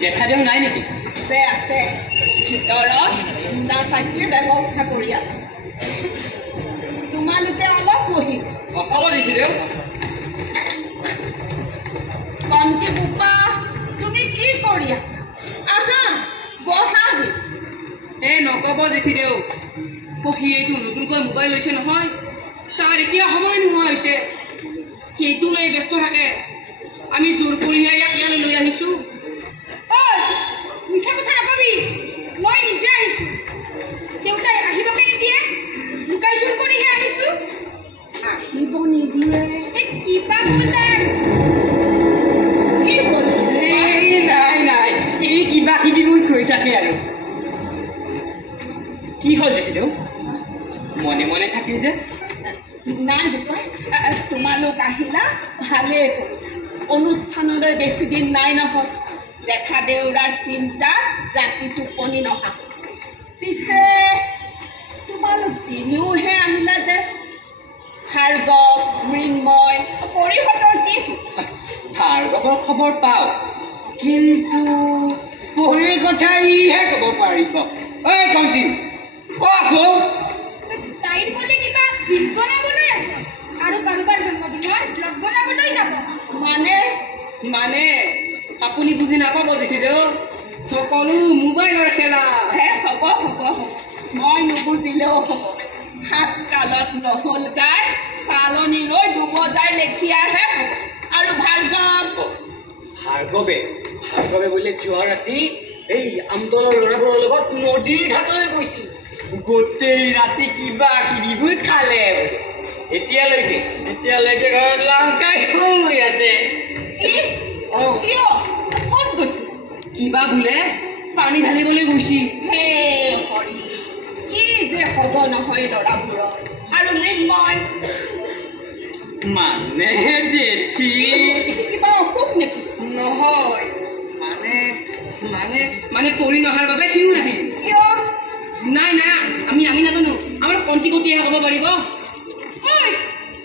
জেঠাদেউ নাই নেকি? আছে আছে, ভিতৰত না চাকৰিৰ ব্যৱস্থা কৰি আছে। তোমালোকে অলপ বহি হ'ব জেঠিদেউ। কণ্টি বোপা, তুমি কি কৰি আছা? আহা বহা। নক'ব জেঠিদেউ, পঢ়ি এইটো নতুনকৈ মোবাইল লৈছে নহয়, তাৰ এতিয়া সময় নোহোৱা হৈছে। সেইটো লৈ ব্যস্ত থাকে। আমি জোৰ কৰিহে ইয়াক ইয়ালৈ লৈ আহিছোঁ। মিছা কথা নকবি, মই নিজে আহিছোঁ। দেউতাই আহিবকে নিদিয়ে, লুকাই জোৰ কৰিহে আহিছোঁ। আহিব নিদিয়ে কিবা বোলে নাই নাই, এই কিবা কিবি মোৰ কৈ থাকে আৰু। কি হ'ল জেঠিদেউ? মনে মনে থাকিল যে? নাই বোপাই, তোমালোক আহিলা ভালেই হ'ল। অনুষ্ঠানলৈ বেছি দিন নাই নহয়। জেঠা দেউৰাৰ চিন্তা ৰাতি টোপনি নহা হৈছে। পিছে তোমালোক তিনিওহে আহিলা যে? ভাৰ্গৱ, মৃন্ময়, পৰিহঁতৰ কি? ভাৰ্গৱৰ খবৰ পাওঁ, কিন্তু পৰীৰ কথা ইহে ক'ব পাৰিব। ঐ কণ্টি, কওঁ তাইৰ বোলে কিবা বিল বনাবলৈ আছে আৰু কাৰোবাৰ জন্মদিনত ব্লগ বনাবলৈ যাব। মানে আপুনি বুজি নাপাব জেঠিদেউ, সকলো মোবাইলৰ খেলা। হ'ব হ'ব হ'ব, মই নুবুজিলেও হ'ব। সাত কালত নহ'ল গাই চালনীলৈ দুবজাই লেখিয়াহে হ'ব। আৰু ভাৰ্গৱে বোলে যোৱা ৰাতি এই আমতলৰ ল'ৰাবোৰৰ লগত নদীৰ ঘাটলৈ গৈছিল। গোটেই ৰাতি কিবা কিবিবোৰ খালে। এতিয়ালৈকে ঘৰত লংকাই শুই আছে। ক'ত গৈছিল? কিবা বোলে পানী ঢালিবলৈ গৈছিল। হে হৰি, কি যে হ'ব নহয় ল'ৰাবোৰৰ। আৰু মৃন্ময় মানে জেঠি কিবা অসুখ নেকি? নহয়, মানে পৰি নহাৰ বাবে সিও নাহিল। কিয়? নাই আমি নাজানো। আমাৰ কণ্টি কটিহে ক'ব পাৰিব।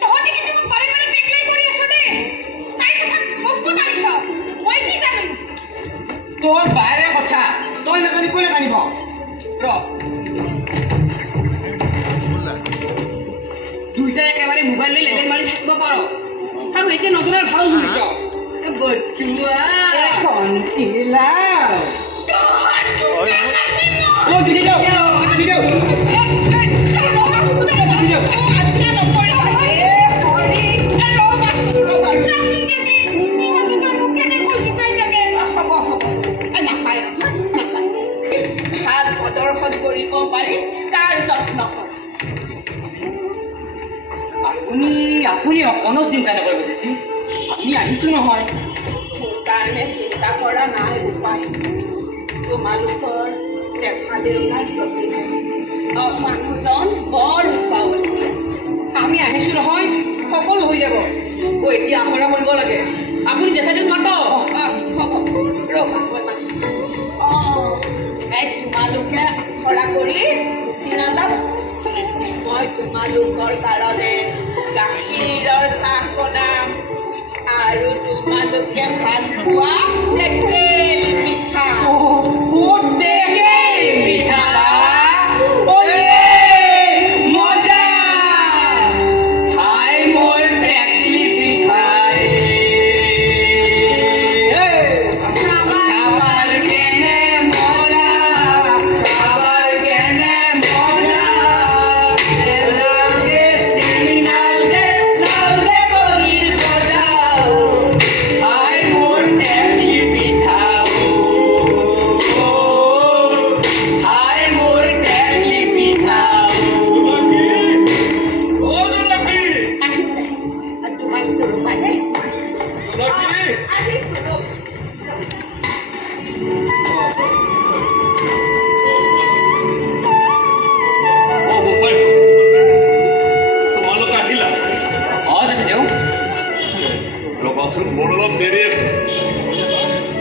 তহঁতে কিন্তু মোক বাৰে বাৰে পেকলাই কৰি আছ দেই। তাইৰ কথা মোক ক'ত আনিছ? মই কি জানিম? তোৰ বায়েৰে কথা তই নাজানি কোনে জানিব? দুইটাই একেবাৰে মোবাইল লৈ লেবেল মাৰি থাকিব পাৰ আৰু এতিয়া নজনাৰ ভাল ধৰিছ। ভাল প্ৰদৰ্শন কৰিব পাৰি তাৰ যত্ন কৰ। আপুনি অকণো চিন্তা নকৰিব জেঠি, আমি আহিছো নহয়। মোৰ কাৰণে চিন্তা কৰা নাই উপায়। তোমালোকৰ জেঠা দেউতাৰ প্ৰতি মানুহজন বৰ উপাৱলী আছে। আমি আহিছো নহয়, সকলো হৈ যাব। এতিয়া আখৰা কৰিব লাগে। আপুনি জেঠাইদেউক মাতক। হ'ব ৰ'বা তোমালোকে আখৰা কৰি গুচি নাযাব। মই তোমালোকৰ কাৰণে গাখীৰৰ চাহ বনাম আৰু তোমালোকে ভাল পোৱা টেকেলি পিঠা।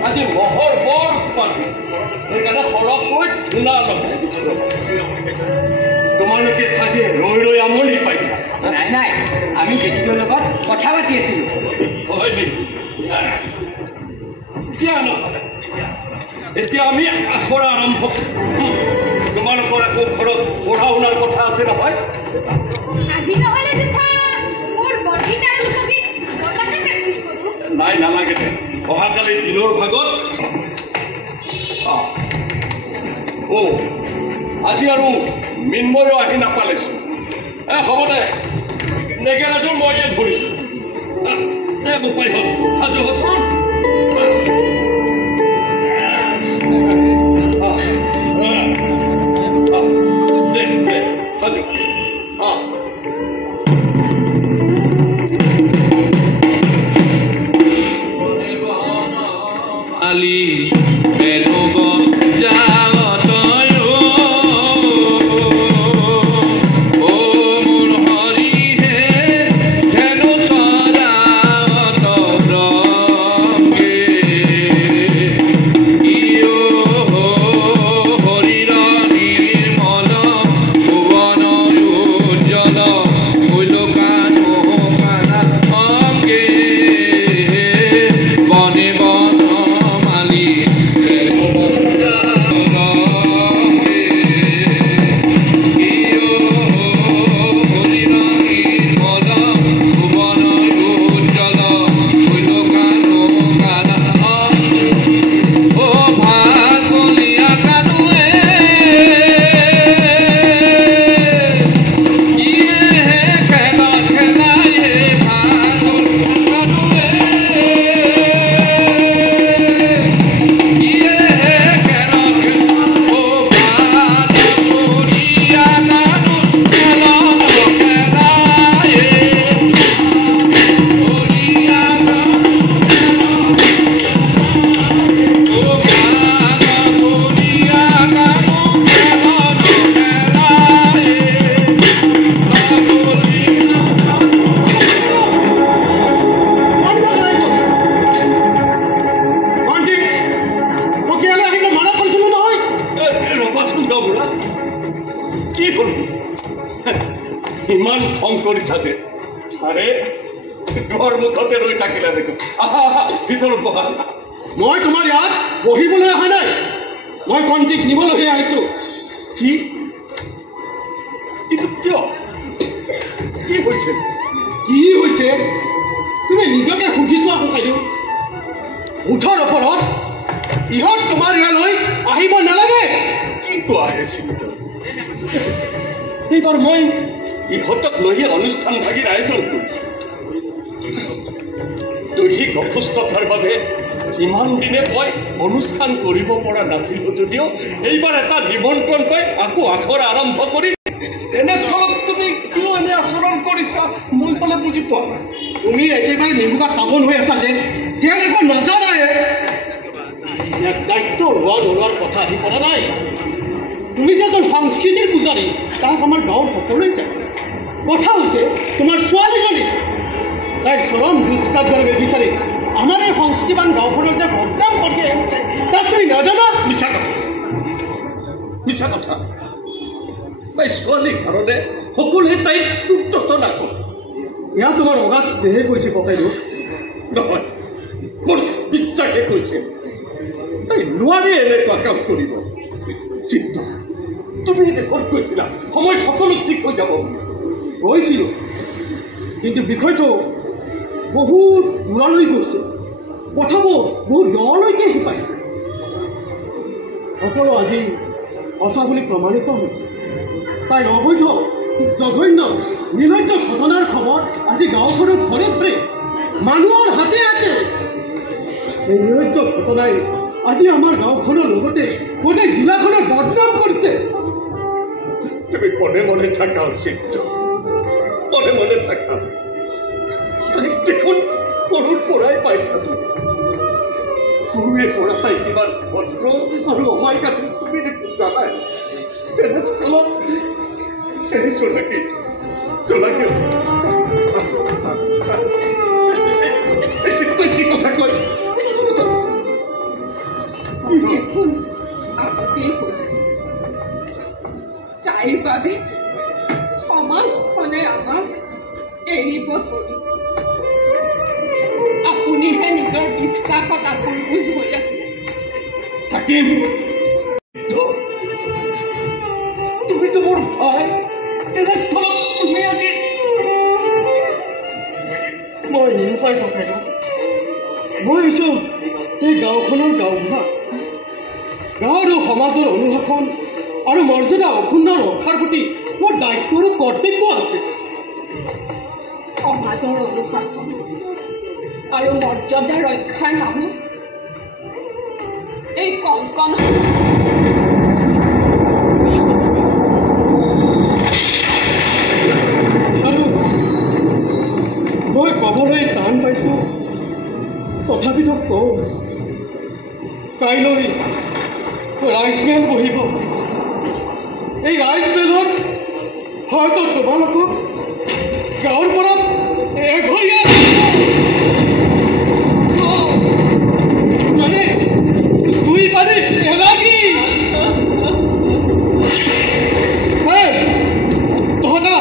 আজি মহৰ বৰ উৎপাত হৈছে, সেইকাৰণে সৰহকৈ ধূলা লগাই দিছোঁ। তোমালোকে চাগে ৰৈ আমনি পাইছা। নাই আমি জেঠিটোৰ লগত কথা পাতি আছিলোঁ। নহ'লে এতিয়া আমি আখৰা আৰম্ভ কৰিম। তোমালোকৰ আকৌ ঘৰত পঢ়া শুনাৰ কথা আছে নহয়? আজি নহ'লে জেঠা মোৰ বৰগীত আৰু লোকগীত দুটাতে প্ৰেক্টিচ কৰোঁ। নাই নালাগে দে, অহাকালি দিনৰ ভাগত আজি আৰু মৃন্ময়ো আহি নাপালেচোন। হ'ব দে, নেগেৰাযোৰ ময়ে ধৰিছোঁ। দে উপায় হ'ল, সাজু হচোন। দে দে সাজু। আলি বেনুব যাৱত ইমান খং কৰিছা যে? আৰে ঘৰ মুখতে ৰৈ থাকিলা দেখোন। আহা আহা, ভিতৰত বহা। মই তোমাৰ ইয়াত বহিবলৈ অহা নাই, মই কণ্টিক নিবলৈহে আহিছোঁ। কি? কিন্তু কিয়? কি হৈছে? কি হৈছে তুমি নিজকে সুধি চোৱা ককাইদেউ। মুঠৰ ওপৰত ইহঁত তোমাৰ ইয়ালৈ আহিব নালাগে। কি কোৱা হে চিন্তা? এইবাৰ মই ইহঁতক লৈয়ে অনুষ্ঠান ভাগিৰ আয়োজন কৰিছোঁ। দৈহিক অসুস্থতাৰ বাবে ইমান দিনে মই অনুষ্ঠান কৰিব পৰা নাছিলোঁ যদিও এইবাৰ এটা নিমন্ত্ৰণ পাই আকৌ আখৰা আৰম্ভ কৰি তেনেস্থলত তুমি কিয় এনে আচৰণ কৰিছা মই ক'লে বুজি পোৱা নাই। তুমি একেবাৰে নিমুকা চাবোন হৈ আছা যে একো নাজানাই। ইয়াত দায়িত্ব লোৱা নোলোৱাৰ কথা আহি পৰা নাই। তুমি যে এজন সংস্কৃতিৰ পূজাৰী তাক আমাৰ গাঁৱৰ সকলোৱে জানে। কথা হৈছে তোমাৰ ছোৱালীজনী তাইৰ চৰম দুষ্কাৰ্যৰ বিচাৰি আমাৰ এই সংস্কৃতিবান গাঁওখনৰ যে বদনাম কৰি আহিছে তাক তুমি নাজানা। মিছা কথা, মিছা কথা। তাই ছোৱালীৰ কাৰণে সকলোৱে তাইৰ পুত্ৰতা নকৰে। এয়া তোমাৰ অগাধ দেহে কৈছে ককাইদেউ। নহয়, মোৰ বিশ্বাসে কৈছে তাই নোৱাৰে এনেকুৱা কাম কৰিব। চিন্ত, তুমি দেখোন কৈছিলা সময়ত সকলো ঠিক হৈ যাব। কৈছিলোঁ, কিন্তু বিষয়টো বহুত দূৰলৈ গৈছে, কথাবোৰ বহুত দলৈকে শিপাইছে। সকলো আজি সঁচা বুলি প্ৰমাণিত হৈছে। তাইৰ অবৈধ জঘন্য নিৰ্লজ্জ ঘটনাৰ খবৰ আজি গাঁওখনৰ ঘৰে ঘৰে মানুহৰ হাতে হাতে। এই নিৰ্লজ্জ ঘটনাই আজি আমাৰ গাঁওখনৰ লগতে গোটেই জিলাখনৰ বদনাম কৰিছে। তুমি মনে মনে থাকা চিন্ত, মনে মনে থাকা। তাইক দেখোন সৰুৰ পৰাই পাইছা তুমি। সৰুৰে পৰা তাই কিমান ভদ্ৰ আৰু অমায়িক আছিল তুমি দেখোন জানাই। তেনেস্থলত এই জোনাকী চিন্তই কি কথা কয়? দেখোন আগতেই কৈছোঁ, তাইৰ বাবে সমাজখনে আমাক এৰিব ধৰিছে। আপুনিহে নিজৰ বিশ্বাসত আপোনবোজ হৈ আছে থাকিম তুমিতো মোৰ ভাই তেনেস্থলত তুমি আজি মই নিৰূপায় ককাইদেউ মই হৈছোঁ এই গাঁওখনৰ গাঁওবুঢ়া গাঁও আৰু সমাজৰ অনুশাসন আৰু মৰ্যাদা অক্ষুণ্ণ ৰক্ষাৰ প্ৰতি মোৰ দায়িত্ব আৰু কৰ্তব্য আছে সমাজৰ অনুশাসন আৰু মৰ্যাদা ৰক্ষাৰ নামত এই কংকন আৰু মই ক'বলৈ টান পাইছোঁ তথাপিতো কওঁ কাইলৈ ৰাইজমেল বহিব এই ৰাইজমেলত হয়তো তোমালোকক গাঁৱৰ পৰা এঘৰীয়া মানে দুই পানী এলাগি তহঁতা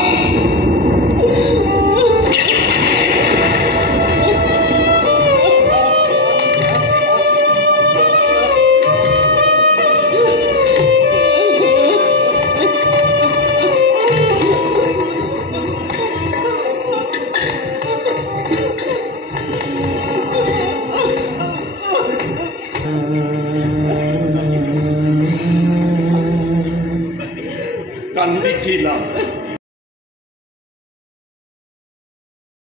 কান্দি কি লাভ